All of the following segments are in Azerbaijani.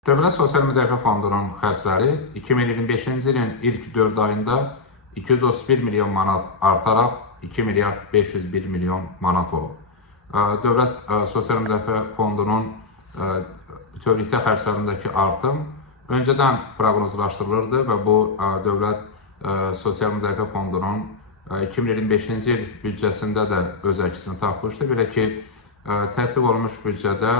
Dövlət Sosial Müdafiə Fondunun xərcləri 2025-ci ilin ilk 4 ayında 231 milyon manat artaraq 2 milyard 501 milyon manat olub. Dövlət Sosial Müdafiə Fondunun bütövlükdə xərclərindəki artım öncədən proqnozlaşdırılırdı və bu Dövlət Sosial Müdafiə Fondunun 2025-ci il büdcəsində də öz əksini tapmışdı. Belə ki, təsdiq olunmuş büdcədə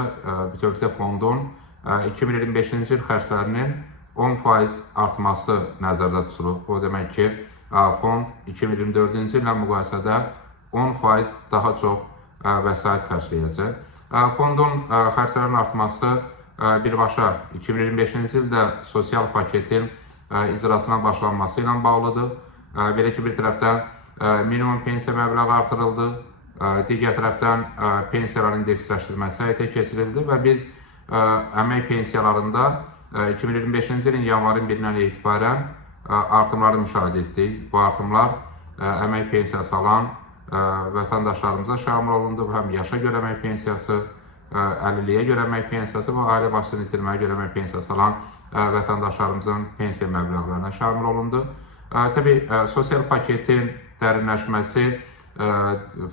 bütövlükdə fondun 2025-ci il xərclərinin 10% artması nəzərdə tutulub. Bu demək ki, fond 2024-cü illə müqayisədə 10% daha çox vəsait xərcləyəcək. Fondun xərclərinin artması birbaşa 2025-ci ildə sosial paketin icrasına başlanması ilə bağlıdır. Belə ki, bir tərəfdən minimum pensiya məbləği artırıldı, digər tərəfdən pensiyaların indeksləşdirilməsi həyata keçirildi və biz əmək pensiyalarında 2025-ci ilin yanvarın 1-dən etibarən artımları müşahidə etdik. Bu artımlar əmək pensiyası alan vətəndaşlarımıza şamil olundu. Həm yaşa görə əmək pensiyası, əlilliyə görə əmək pensiyası və ailə başçılığını itirməyə görə əmək pensiyası alan vətəndaşlarımızın pensiya məbləğlərinə şamil olundu. Təbii, sosial paketin dərinləşməsi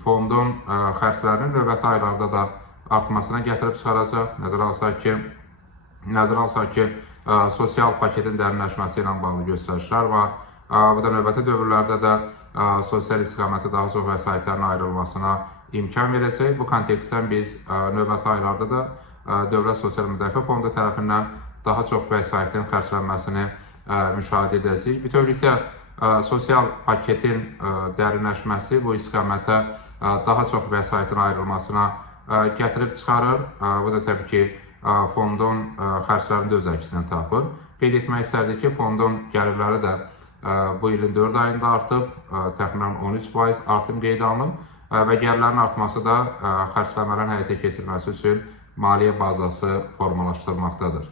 fondun xərclərinin növbəti aylarda da artmasına gətirib çıxaracaq. Nəzərə alsaq ki, sosial paketin dərinləşməsi ilə bağlı göstərişlər var. Bu da növbəti dövrlərdə də sosial istiqamətə daha çox vəsaitlərin ayrılmasına imkan verəcək. Bu kontekstdən biz növbəti aylarda da Dövlət Sosial Müdafiə Fondu tərəfindən daha çox vəsaitin xərclənməsini müşahidə edəcəyik. Bütövlükdə sosial paketin dərinləşməsi bu istiqamətə daha çox vəsaitin ayrılmasına gətirib çıxarır. Bu da təbii ki, fondun xərclərində öz əksini tapır. Qeyd etmək istərdik ki, fondun gəlirləri də bu ilin 4 ayında artıb, təxminən 13% artım qeydə alınıb və gəlirlərin artması da xərcləmələrin həyata keçirilməsi üçün maliyyə bazası formalaşdırmaqdadır.